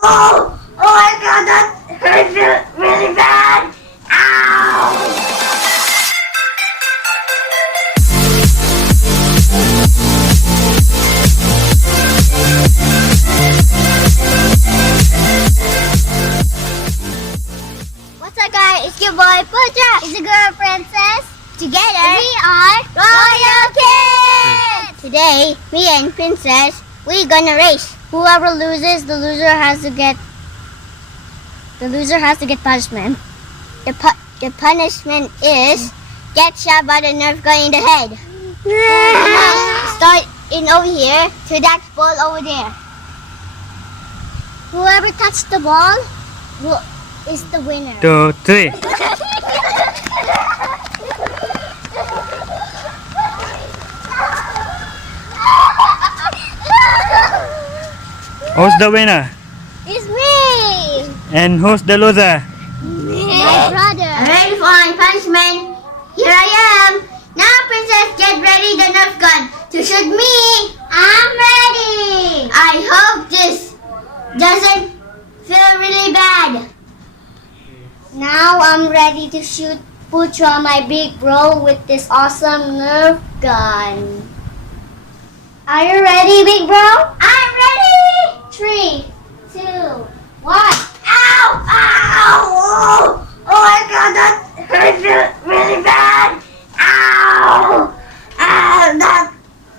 Oh! Oh my god, that hurt really bad! Ow! What's up, guys? It's your boy Puja. It's the girl Princess. Together, we are Royal Kids. Today, me and Princess, we're gonna race. Whoever loses, the loser has to get punishment. The punishment is get shot by the Nerf gun in the head. Start in over here to that ball over there. Whoever touched the ball is the winner. 2, 3. Who's the winner? It's me! And who's the loser? My brother. I'm ready for my punishment. Here I am. Now, Princess, get ready the Nerf gun to shoot me. I'm ready! I hope this doesn't feel really bad. Now I'm ready to shoot Putra, my big bro, with this awesome Nerf gun. Are you ready, big bro? I'm ready. 3, 2, 1. Ow! Ow! Oh, oh my god, that hurt really bad. Ow! Ow! That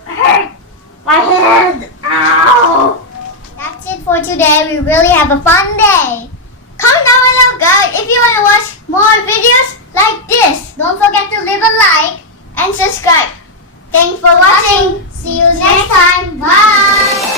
hurt my head. Ow! That's it for today. We really have a fun day. Comment down below, guys, if you want to watch more videos like this. Don't forget to leave a like and subscribe. Thanks for watching. See you next time. Bye.